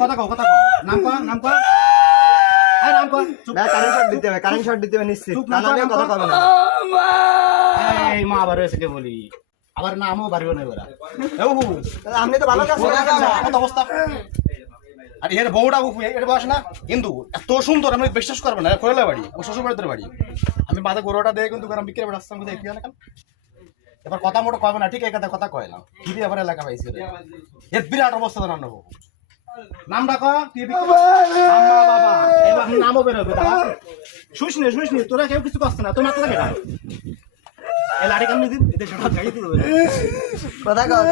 কথা কও কথা কও নাম কও এই নাম কও না কারেন্ট শট দিতে হবে নিশ্চিত তা না হলে কথা কবে না এই মা আবার এসে বলি আবার নামও বাড়িও না ওরা আপনি তো ভালো কাজ করেন অবস্থা আর এর বউটা এর বয়স না কিন্তু এত সুন্দর আমি বিশ্বাস করবো না কোয়েলা বাড়ি ও শ্বশুর বাড়িতে বাড়ি আমি মাঝে গরুটা দিয়ে কিন্তু আমি বিক্রি করে আসতাম দেখি না এবার কথা মোটো কবে না ঠিক এই কথা কয় না দিদি আবার এলাকা পাইছি এর বিরাট অবস্থা জানানো হোক নাম ডাকো বাবা এবার নামও বেরোবে শুইস নি তোরা কেউ কিছু করছে না তোর মাথা থাকে না এই লাঠি কামড়ে দিন এতে সব গাড়ি তুলবে কথা কও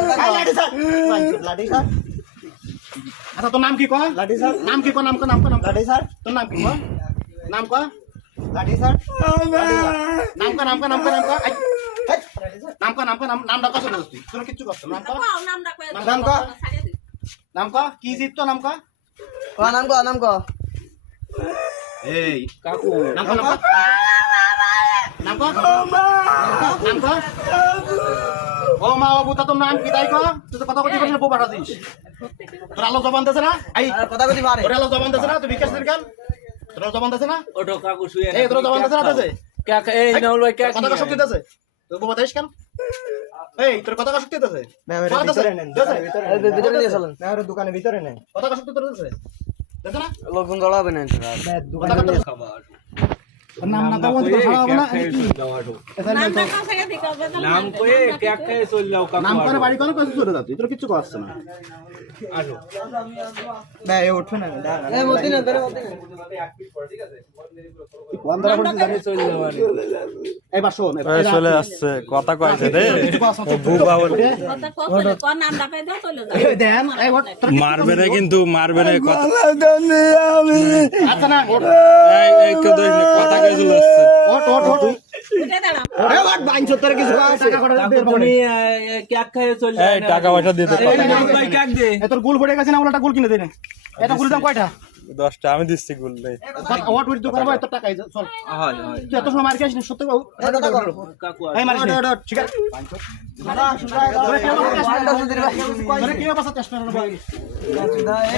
লাঠি স্যার আচ্ছা তোর নাম কি কয় লাঠি স্যার নাম কি কয় নাম লাঠি স্যার তোর নাম কি কয় নাম কয় লাঠি স্যার নাম কয় নাম ডাকা চলে যাচ্ছি তোর কিচ্ছু করছ নাম কয় কি জিত তো নাম কয় নাম কও এই কাকু নাম কয় ও মা বাবু তা তোর নাম কি তাই কয় তুই তো কথা কইতে পারিস বউ পাঠাছিস তোর আলো জবান দেছে না এই কথা কইতে পারে তোর আলো জবান দেছে না তুই বিকাশ দিরকাল তোর জবান দেছে না ওটো কাকু শুয়ে এই তোর জবান দেছে না দেছে কাকা এই নাউল ভাই কাকা কথা শক্তি দেছে তুই বউ পাঠাইস কেন এই তোর কথা শক্তি দেছে ভিতরে নিয়ে চলেন না দোকানের ভিতরে নেন কথা শক্তি তোর দেছে দেছে না লোকজন দৌড়াবে না দোকানে নাম না দাও তো খাওয়াবো না নাম কয়ে কাকা চল যাও কাকু নাম করে বাড়ি করে চলে যাচ্ছি তোর কিছু করছ না আসো না এ উঠবে না এই মতি না ধরে মতি কোন ধরে বলছিস জানি চল যাও এবার শোন এই চলে আসছে কথা কইছে রে বুবা বলে কথা কইলে কোন নাম ডাকাই দাও চলে যাও দেন এই মারবে না কিন্তু মারবে না কথা আচ্ছা না এই কে দেখ কথা কই চলে আসছে ওট উঠে দাঁড়াও এ ওট 570 কিছু আছে টাকা করে দে তুমি কাকা চল যাও এই টাকা পয়সা দিতে এই নাউল ভাই কাক দে এ তোর গুল পড়ে গেছে না ওলাটা গুল কিনে দে না এটা গুল দাম কয়টা 10টা আমি দিচ্ছি গুল নেই ওট উইথ করব এত টাকা চল হয় হয় তুই এত সময় মার খেয়েছিস না সত্যি বাবু কাকু এই মারিস ঠিক আছে তোরে কি অবস্থা চেষ্টা করব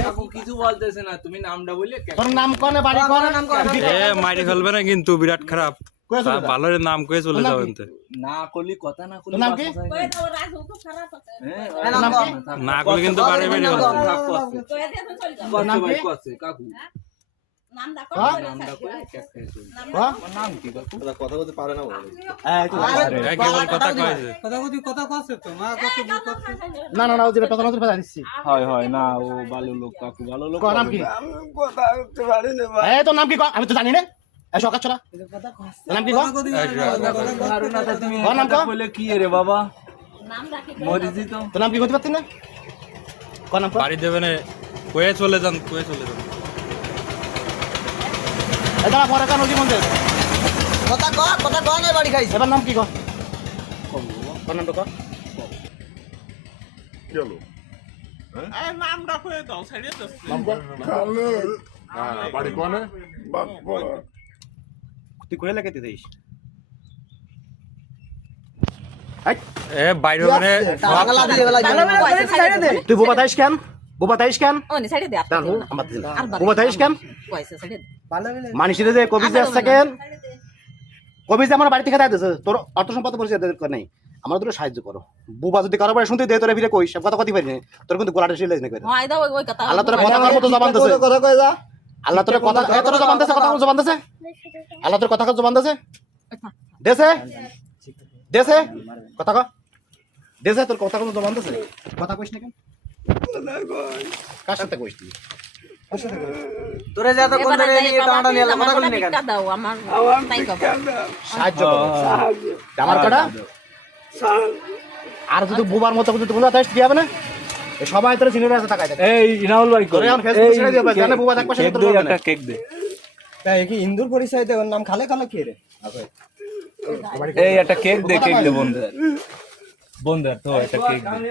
কাকু কিছু বলতেছে না তুমি নামটা বললে তোর নাম কোনে বাড়ি কোনে নাম এ মাইরে ফেলবে না কিন্তু বিরাট খারাপ ভালো নাম কয়ে চলে যাও এনতে না করলি কথা না করলি নাম কি কই দাও রাজু খুব খারাপ আছে না করলে কিন্তু বাড়ি বাড়ি হবে কই দিয়ে তো চলে যাও নাম ভাই কইছে কাকু নাম ডাকো নামটা কয়ে কাকা চল হ্যাঁ নাম কি কাকু কথা বলতে পারে না এই তো এই কেবল কথা কইছে না না না ওই যেটা কথা কথা দিচ্ছি হয় হয় না ও ভালো লোক কাকু ভালো লোক কোন নাম কি এই তোর নাম কি আমি তো জানি না এই সকাল ছড়া তোর নাম কি আরো না তুমি কোন নাম বলে কি রে বাবা নাম ডাকি মরিজি তো তোর নাম কি করতে পারছিস না কোন নাম বাড়ি দেবে না কয়ে চলে যান এটা পরে কান ওজি মন্দির কথা কও না বাড়ি খাইছে এবার নাম কি কর কোন নাম তো কর বাড়ি কোনে তুই কই লাগাইতে দিস এ বাইরে মানে টাকা দিয়ে লাগে তুই বোবা দাইস কেন ওনি সাইডে দে জানো আমার দিন বোবা দাইস কেন কইছে সাইডে মানুষের যে কবি যে আছে কেন কবি যে আমার বাড়ি থেকে দাই দিছে তোর অর্থ সম্পদ পরিচয় দরকার নাই আমার তোর সাহায্য করো বুবা যদি কারো বাড়ি শুনতে দে তোরে ফিরে কই সব কথা কইতে পারি না তোর কিন্তু গোলাটা শিলাইজ না করে হয় দাও ওই কথা আল্লাহ তোর কথা কর মতো জবান দিছে কথা কই যা আল্লাহ তোর কথা তোর জবান দিছে কথা জবান দিছে আল্লাহ তোর কথা জবান দিছে দেছে কথা কর দেছে তোর কথা কোন জবান দিছে কথা কইছ না কেন কার সাথে কইছ তুই তোরে যা তো কোন ধরে নিয়ে টাটা নিয়ে কথা বলি না কেন দাও আমার তাই কব সাহায্য করো আমার কাটা আর যদি বুবার মতো যদি তোমরা তাই কি হবে না এই সবাই তোর চিনি আছে টাকা দেয় এই ইনাউল ভাই তোরে এখন ফেসবুক ছেড়ে দিও জানে বুবা থাকবে সেটা তোর হবে না কেক দে তাই কি ইন্দুর পরিচয় দে ওর নাম খালে কি রে এই একটা কেক দে বন্ধু তো একটা কেক দে